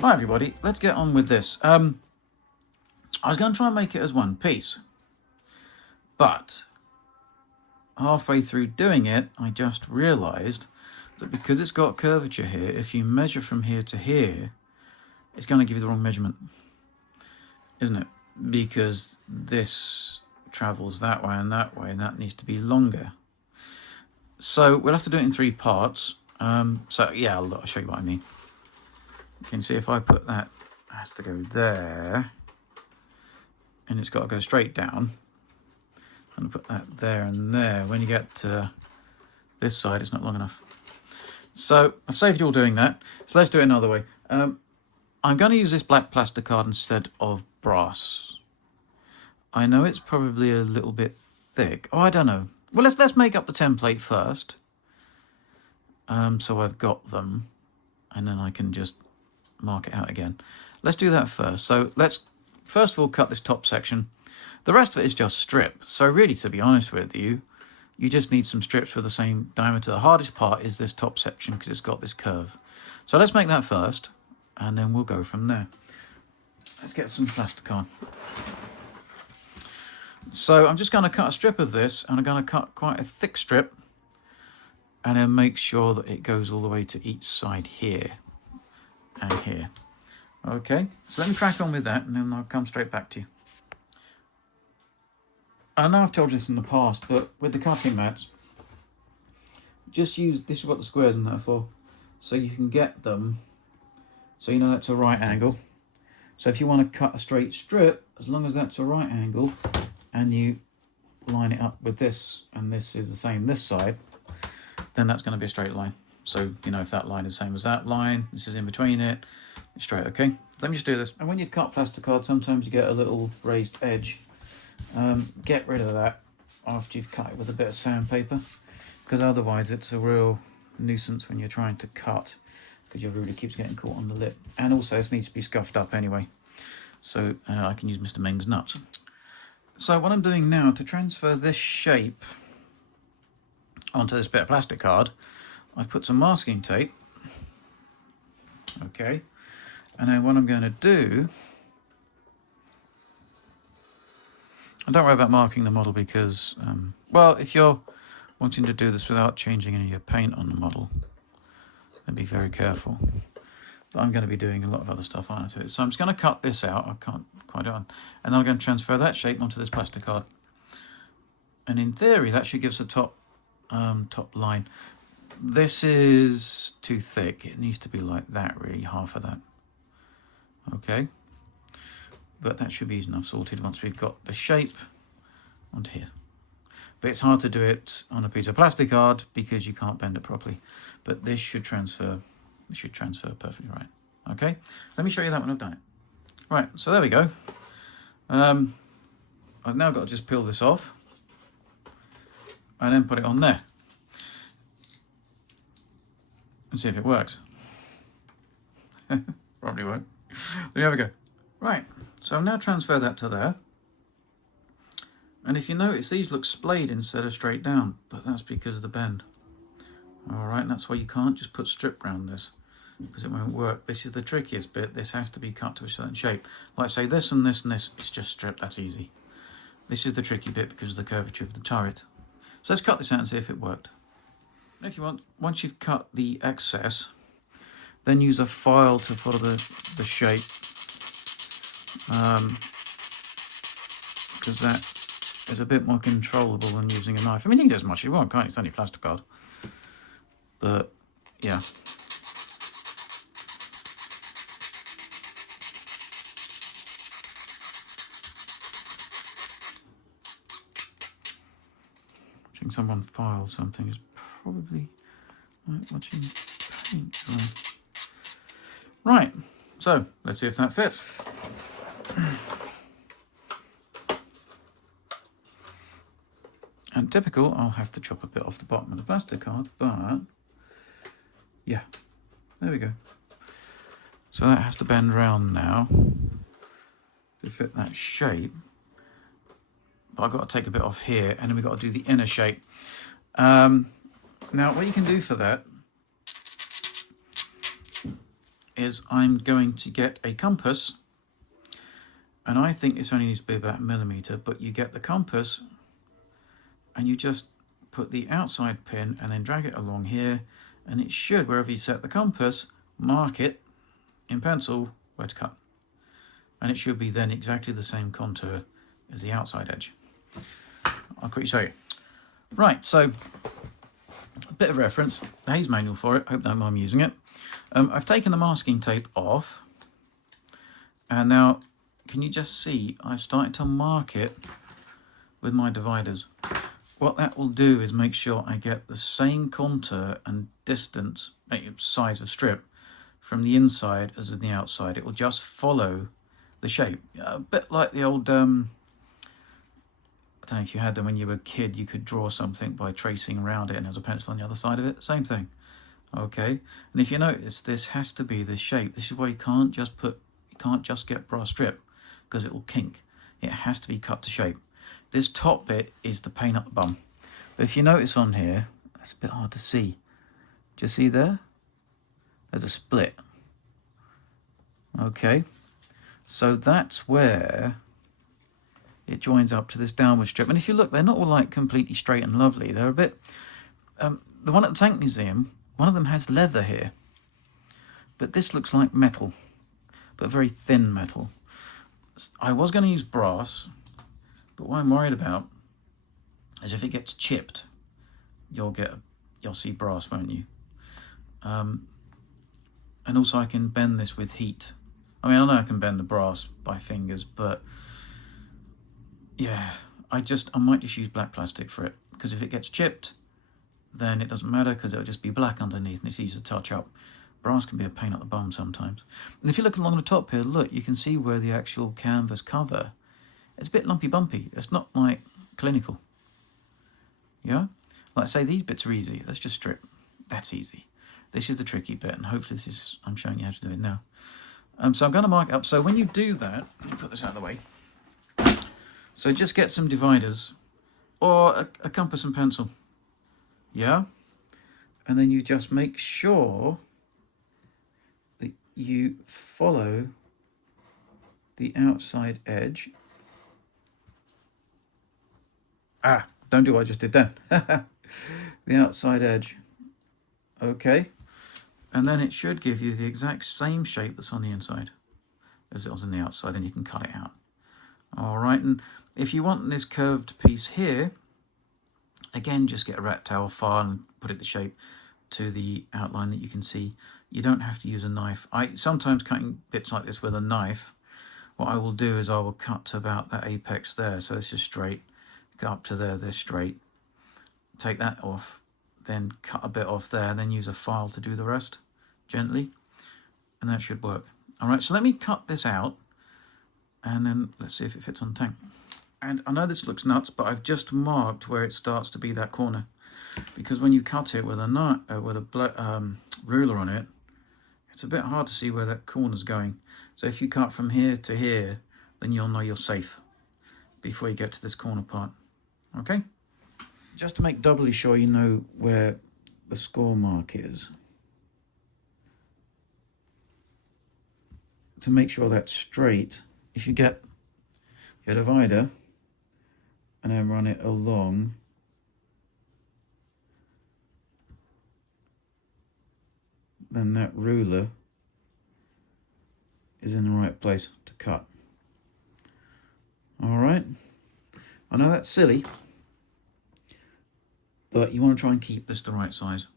Hi everybody, let's get on with this. I was going to try and make it as one piece, but halfway through doing it, I just realised that because it's got curvature here, if you measure from here to here, it's going to give you the wrong measurement, isn't it? Because this travels that way, and that needs to be longer. So we'll have to do it in 3 parts. So yeah, I'll show you what I mean. You can see if I put that, it has to go there, and it's got to go straight down. I'm going to put that there and there. When you get to this side, it's not long enough. So I've saved you all doing that. So let's do it another way. I'm going to use this black plasticard instead of brass. I know it's probably a little bit thick. Oh, I don't know. Well, let's make up the template first. So I've got them, and then I can just mark it out again. Let's do that first. So let's first of all cut this top section. The rest of it is just strip. So really, to be honest with you, you just need some strips with the same diameter. The hardest part is this top section because it's got this curve. So let's make that first, and then we'll go from there. Let's get some plasticard. So I'm just going to cut a strip of this, and I'm going to cut quite a thick strip, and then make sure that it goes all the way to each side here and here. Okay, so let me crack on with that, and then I'll come straight back to you. I know I've told you this in the past, but with the cutting mats, just use, this is what the squares and that are for, so you can get them, so you know that's a right angle. So if you want to cut a straight strip, as long as that's a right angle, and you line it up with this, and this is the same this side, then that's going to be a straight line. So, you know, if that line is the same as that line, this is in between it, it's straight, okay? Let me just do this. And when you cut plasticard, sometimes you get a little raised edge. Get rid of that after you've cut it with a bit of sandpaper, because otherwise it's a real nuisance when you're trying to cut, because your ruler keeps getting caught on the lip. And also this needs to be scuffed up anyway. So I can use Mr. Ming's nuts. So what I'm doing now, to transfer this shape onto this bit of plasticard, I've put some masking tape. Okay. And then what I'm going to do, and don't worry about marking the model because, well, if you're wanting to do this without changing any of your paint on the model, then be very careful. But I'm going to be doing a lot of other stuff on it. So I'm just going to cut this out. I can't quite do it. And then I'm going to transfer that shape onto this plasticard. And in theory, that should give us a top line. This is too thick. It needs to be like that, really, half of that. Okay. But that should be easy enough sorted once we've got the shape onto here. But it's hard to do it on a piece of plasticard because you can't bend it properly. But this should transfer. It should transfer perfectly right. Okay. Let me show you that when I've done it. Right. So there we go. I've now got to just peel this off and then put it on there and see if it works. Probably won't. There we go. Right, so I'll now transfer that to there. And if you notice, these look splayed instead of straight down, but that's because of the bend. All right, and that's why you can't just put strip around this, because it won't work. This is the trickiest bit. This has to be cut to a certain shape. Like say this and this and this, it's just strip, that's easy. This is the tricky bit because of the curvature of the turret. So let's cut this out and see if it worked. And if you want, once you've cut the excess, then use a file to follow the shape. Because that is a bit more controllable than using a knife. I mean, you can do as much as you want, can't you? It's only plasticard. But, yeah. Watching someone file something is probably like watching paint dry. Right, so let's see if that fits. And typical, I'll have to chop a bit off the bottom of the plasticard, but yeah, there we go. So that has to bend round now to fit that shape. But I've got to take a bit off here, and then we've got to do the inner shape. Now, what you can do for that is I'm going to get a compass, and I think this only needs to be about 1mm, but you get the compass and you just put the outside pin and then drag it along here, and it should, wherever you set the compass, mark it in pencil where to cut. And it should be then exactly the same contour as the outside edge. I'll quickly show you. Right, so a bit of reference, the Hayes manual for it, hope no mind me using it. I've taken the masking tape off, and now can you just see I've started to mark it with my dividers. What that will do is make sure I get the same contour and distance, size of strip from the inside as in the outside. It will just follow the shape, a bit like the old I don't know if you had them when you were a kid. You could draw something by tracing around it and there's a pencil on the other side of it. Same thing. Okay, and if you notice, this has to be the shape. This is why you can't just get brass strip, because it will kink. It has to be cut to shape. This top bit is the pain up the bum. But if you notice on here, it's a bit hard to see. Do you see there? There's a split. Okay, so that's where it joins up to this downward strip. And if you look, they're not all like completely straight and lovely. They're a bit... the one at the Tank Museum, one of them has leather here. But this looks like metal, but very thin metal. I was going to use brass, but what I'm worried about is if it gets chipped, you'll see brass, won't you? And also I can bend this with heat. I mean, I know I can bend the brass by fingers, but yeah, I might just use black plastic for it, because if it gets chipped, then it doesn't matter, because it'll just be black underneath and it's easy to touch up. Brass can be a pain at the bum sometimes. And if you look along the top here, look, you can see where the actual canvas cover, it's a bit lumpy bumpy. It's not like clinical. Yeah? Like I say, these bits are easy. Let's just strip. That's easy. This is the tricky bit, and hopefully I'm showing you how to do it now. So I'm going to mark it up. So when you do that, let me put this out of the way. So just get some dividers or a compass and pencil. Yeah? And then you just make sure that you follow the outside edge. Don't do what I just did then. The outside edge. Okay. And then it should give you the exact same shape that's on the inside as it was on the outside, and you can cut it out. All right, and if you want this curved piece here, again, just get a rat towel file and put it to shape to the outline that you can see. You don't have to use a knife. I sometimes cutting bits like this with a knife, what I will do is I will cut to about that apex there. So this is straight, go up to there, this straight, take that off, then cut a bit off there, and then use a file to do the rest gently, and that should work. All right, so let me cut this out, and then let's see if it fits on the tank. And I know this looks nuts, but I've just marked where it starts to be that corner, because when you cut it with a ruler on it, it's a bit hard to see where that corner's going. So if you cut from here to here, then you'll know you're safe before you get to this corner part. Okay? Just to make doubly sure you know where the score mark is, to make sure that's straight, if you get your divider and then run it along, then that ruler is in the right place to cut. All right, I know that's silly, but you want to try and keep this the right size.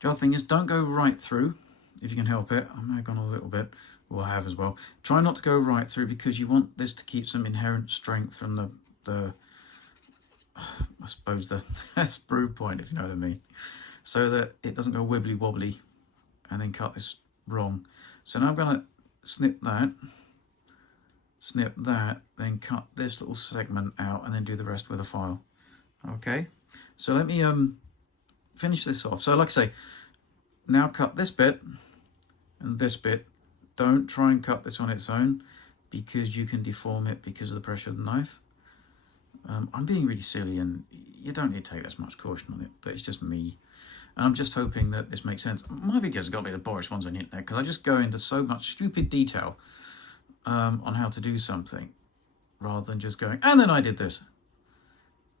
The other thing is, don't go right through if you can help it. I may have gone a little bit, or I have as well. Try not to go right through, because you want this to keep some inherent strength from the I suppose the sprue point, if you know what I mean, so that it doesn't go wibbly wobbly and then cut this wrong. So now I'm going to snip that, then cut this little segment out, and then do the rest with a file. Okay, so let me finish this off. So like I say, now cut this bit and this bit. Don't try and cut this on its own, because you can deform it because of the pressure of the knife. I'm being really silly, and you don't need to take this much caution on it, but it's just me. And I'm just hoping that this makes sense. My videos have got to be the boring ones on the internet, because I just go into so much stupid detail on how to do something, rather than just going, and then I did this.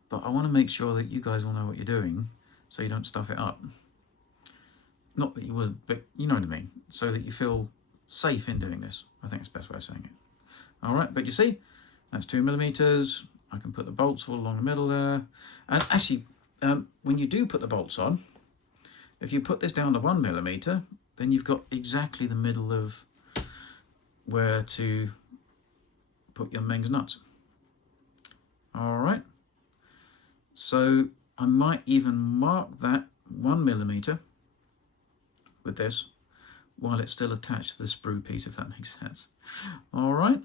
But I want to make sure that you guys all know what you're doing, so you don't stuff it up. Not that you would, but you know what I mean. So that you feel safe in doing this. I think it's the best way of saying it. All right, but you see, that's 2mm. I can put the bolts all along the middle there. And actually, when you do put the bolts on, if you put this down to 1mm, then you've got exactly the middle of where to put your Meng's nuts. All right. So I might even mark that 1mm with this while it's still attached to the sprue piece, if that makes sense. All right.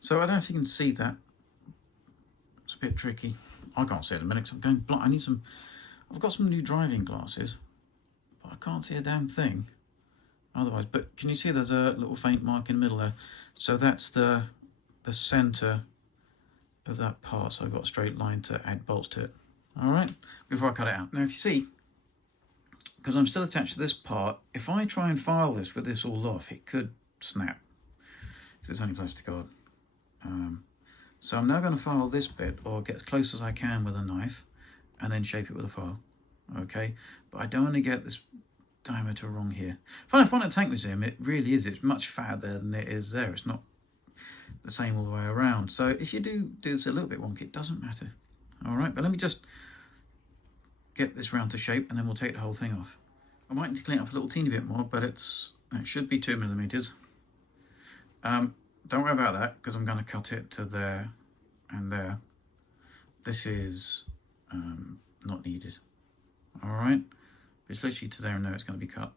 So I don't know if you can see that. It's a bit tricky. I can't see it in a minute because I'm going blind. I need some. I've got some new driving glasses, but I can't see a damn thing otherwise. But can you see there's a little faint mark in the middle there? So that's the center of that part. So I've got a straight line to add bolts to it. All right, before I cut it out. Now if you see, because I'm still attached to this part, if I try and file this with this all off, it could snap, because it's only plasticard. So I'm now going to file this bit, or get as close as I can with a knife, and then shape it with a file. Okay, but I don't want to get this diameter wrong here. Funny enough, at Tank Museum, it really is. It's much fatter there than it is there. It's not the same all the way around. So if you do this a little bit wonky, it doesn't matter. All right, but let me just get this round to shape, and then we'll take the whole thing off. I might need to clean it up a little teeny bit more, but it should be 2mm. Don't worry about that, because I'm going to cut it to there and there. This is not needed. All right, it's literally to there and there. It's going to be cut.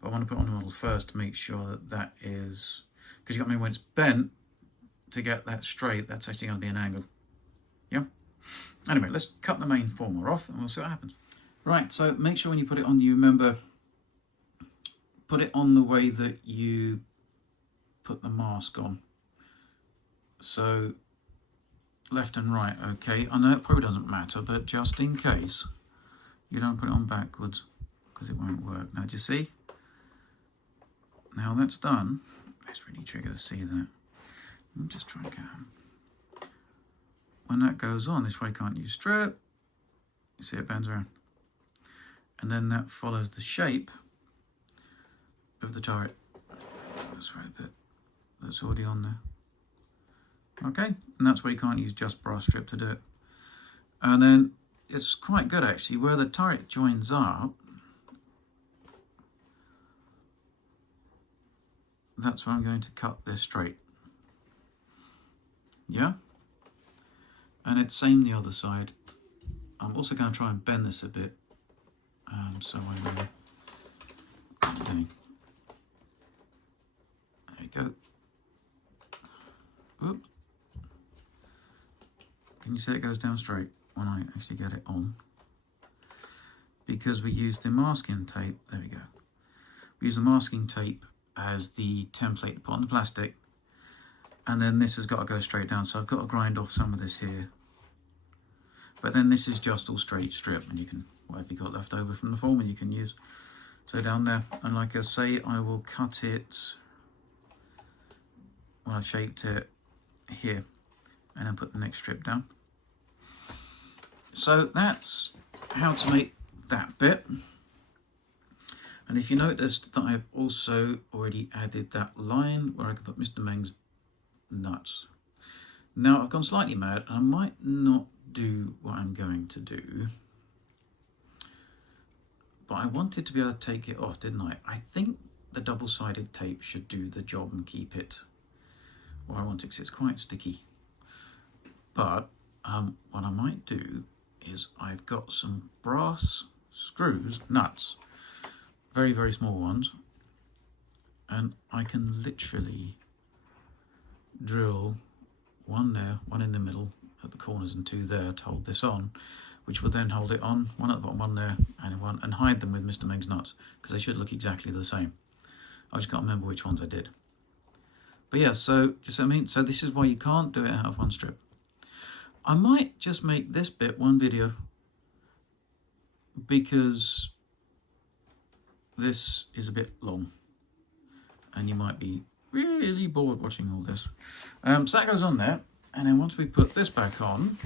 But I want to put on the model first to make sure that that is, because you got me when it's bent, to get that straight, that's actually going to be an angle. Yeah. Anyway, let's cut the main former off and we'll see what happens. Right, so make sure when you put it on, you remember, put it on the way that you put the mask on. So left and right, okay. I know it probably doesn't matter, but just in case, you don't put it on backwards, because it won't work. Now, do you see? Now that's done. It's really tricky to see that. Let me just try and get when that goes on, this way you can't use strip. You see it bends around. And then that follows the shape of the turret. That's right a bit. That's already on there. Okay, and that's where you can't use just brass strip to do it. And then it's quite good actually, where the turret joins up, that's where I'm going to cut this straight. Yeah? And it's same the other side. I'm also going to try and bend this a bit, so I know what I'm doing. There we go. Oop. Can you see it goes down straight when I actually get it on? Because we used the masking tape, there we go. We use the masking tape as the template to put on the plastic, and then this has got to go straight down, so I've got to grind off some of this here. But then this is just all straight strip, and you can, whatever you got left over from the former you can use. So down there, and like I say, I will cut it when I've shaped it here, and then put the next strip down. So that's how to make that bit. And if you noticed that I've also already added that line where I can put Mr. Meng's nuts. Now I've gone slightly mad, and I might not do what I'm going to do, but I wanted to be able to take it off, didn't I? I think the double-sided tape should do the job and keep it where I want it, because it's quite sticky. But what I might do is, I've got some brass screws, nuts, very, very small ones, and I can literally drill one there, one in the middle at the corners, and two there to hold this on, which will then hold it on, one at the bottom, one there, and one, and hide them with Mr. Meng's nuts, because they should look exactly the same. I just can't remember which ones I did. But yeah, so, you see what I mean? So this is why you can't do it out of one strip. I might just make this bit one video, because this is a bit long and you might be really bored watching all this. So that goes on there, and then once we put this back on,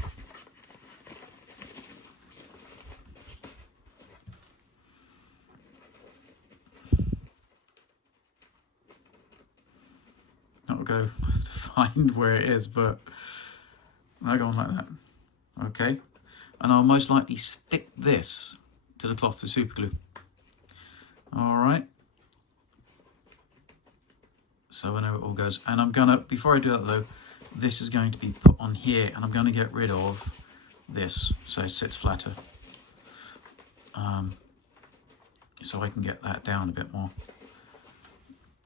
that'll go. I have to find where it is, but I go on like that. Okay, and I'll most likely stick this to the cloth with super glue. All right. So I know it all goes. And I'm gonna, before I do that though, this is going to be put on here, and I'm going to get rid of this so it sits flatter. So I can get that down a bit more.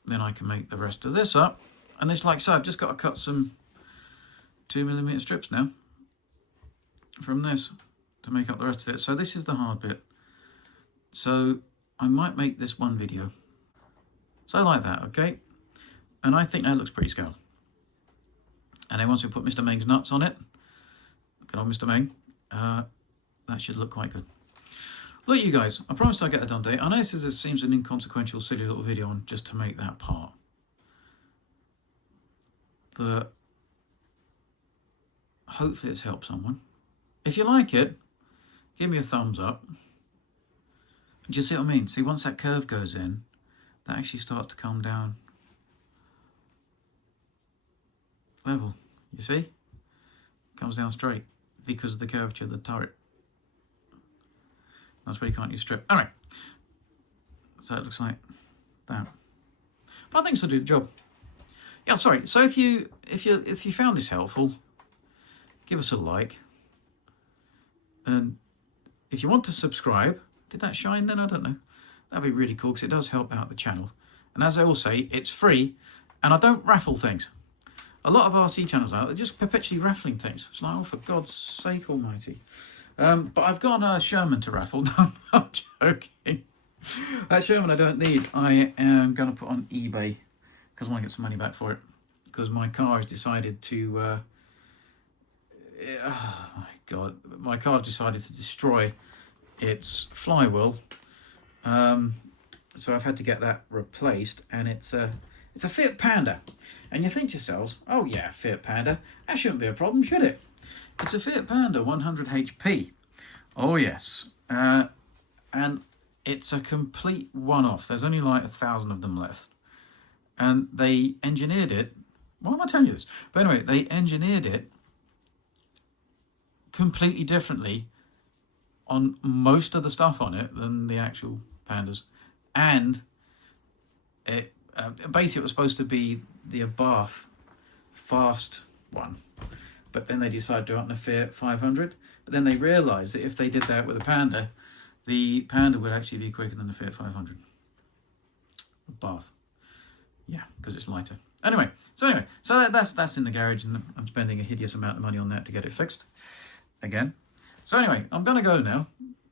Then I can make the rest of this up. And this, like I said, I've just got to cut some 2mm strips now from this to make up the rest of it. So this is the hard bit. So I might make this one video. So like that, okay? And I think that looks pretty scale. And then once we put Mr. Meng's nuts on it, good old Mr. Meng, that should look quite good. Look, you guys, I promised I'd get that done today. I know this seems an inconsequential, silly little video on just to make that part. But hopefully it's helped someone. If you like it, give me a thumbs up. Do you see what I mean? See, once that curve goes in, that actually starts to come down level. You see? Comes down straight because of the curvature of the turret. That's why you can't use strip. Alright. So it looks like that. But I think it'll do the job. Yeah, sorry. So if you found this helpful, give us a like. And if you want to subscribe, did that shine then? I don't know. That'd be really cool because it does help out the channel. And as I always say, it's free and I don't raffle things. A lot of RC channels out, they're just perpetually raffling things. It's like, oh, for God's sake almighty. But I've got a Sherman to raffle. No, I'm joking. That Sherman I don't need. I am going to put on eBay because I want to get some money back for it. Because my car has decided to... oh my God. My car's decided to destroy its flywheel. So I've had to get that replaced. And it's a Fiat Panda. And you think to yourselves, oh yeah, Fiat Panda, that shouldn't be a problem, should it? It's a Fiat Panda 100 HP. Oh yes. And it's a complete one-off. There's only like 1,000 of them left. And they engineered it. Why am I telling you this? But anyway, they engineered it completely differently on most of the stuff on it than the actual Pandas. And it basically it was supposed to be the Abarth fast one. But then they decided to do it on the Fiat 500. But then they realised that if they did that with a Panda, the Panda would actually be quicker than the Fiat 500. Bath. Yeah, because it's lighter. Anyway, so that's in the garage, and I'm spending a hideous amount of money on that to get it fixed again. So anyway, I'm going to go now,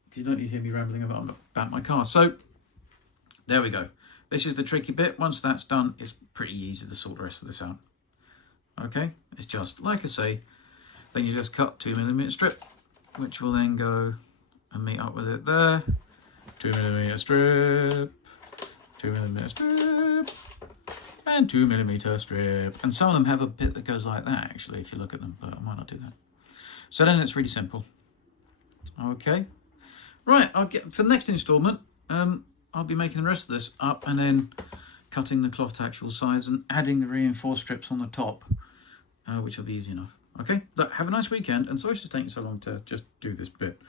because you don't need to hear me rambling about my car. So there we go. This is the tricky bit. Once that's done, it's pretty easy to sort the rest of this out. Okay, it's just, like I say, then you just cut 2mm strip, which will then go and meet up with it there. 2mm strip, 2mm strip, and 2mm strip. And some of them have a bit that goes like that, actually, if you look at them, but I might not do that. So then it's really simple. Okay, right, I'll get, for the next instalment, I'll be making the rest of this up and then cutting the cloth to actual size and adding the reinforced strips on the top, which will be easy enough. Okay, look, have a nice weekend, and sorry it's taking so long to just do this bit.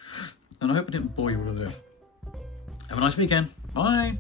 And I hope I didn't bore you all of it. Have a nice weekend. Bye.